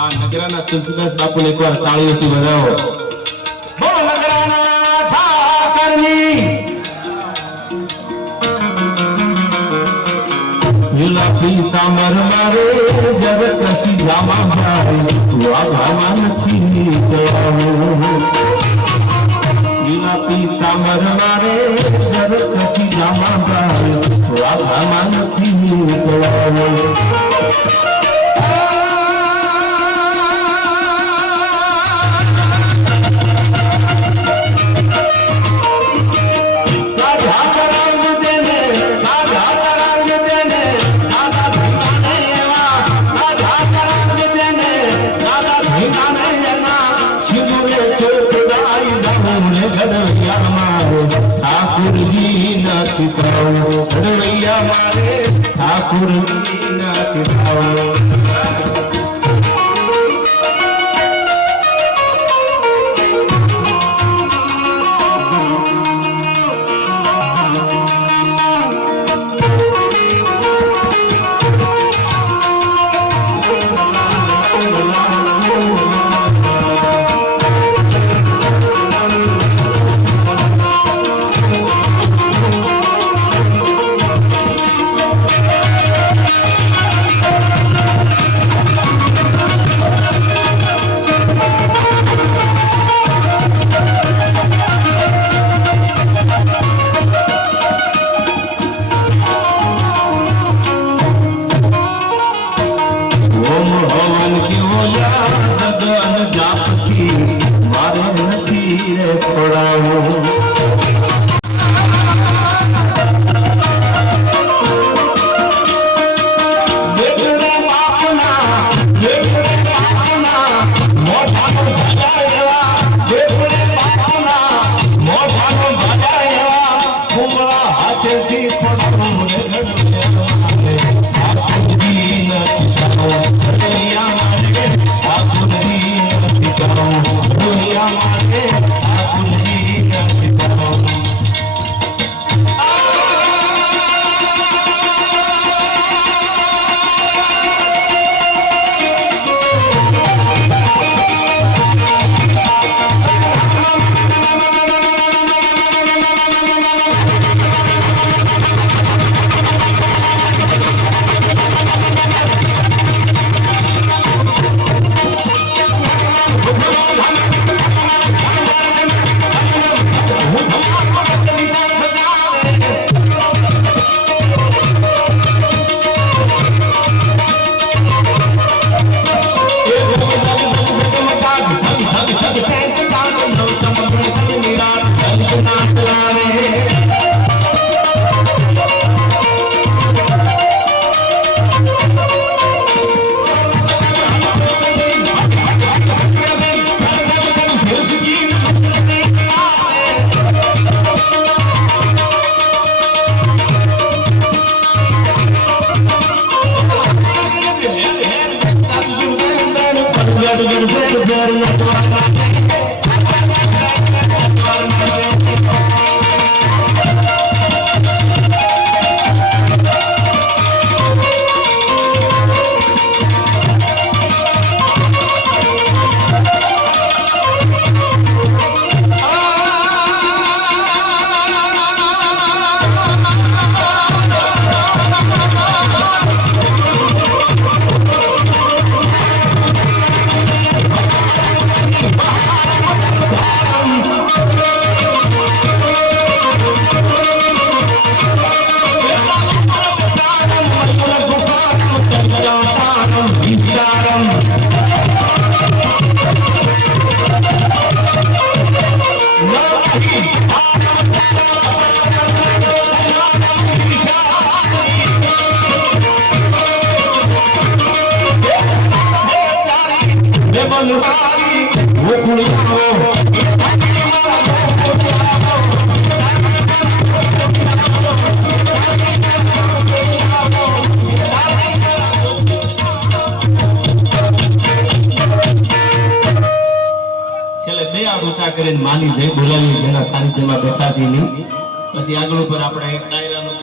આ નગરાના તુલસીદાસ બાપુને એકવાર તાળીઓથી વધાવો. બોલો નગરાના ઠાકરની. ગુલાબી તામર મારે જર કસી જામા ભાઈ વાઘામાં નથી નીકળાવો. ગુલાબી તામર મારે જર કસી જામા ભાઈ વાઘામાં નથી નીકળાવો. ઠાकुरजी ना पिताओ रैया मारे ठाकुरजी ना पिताओ. કરીને માની જઈ બોલાવી જેના સાનિધ્યમાં બેઠા છીએ. પછી આગળ ઉપર આપણે એક ડાયરાનો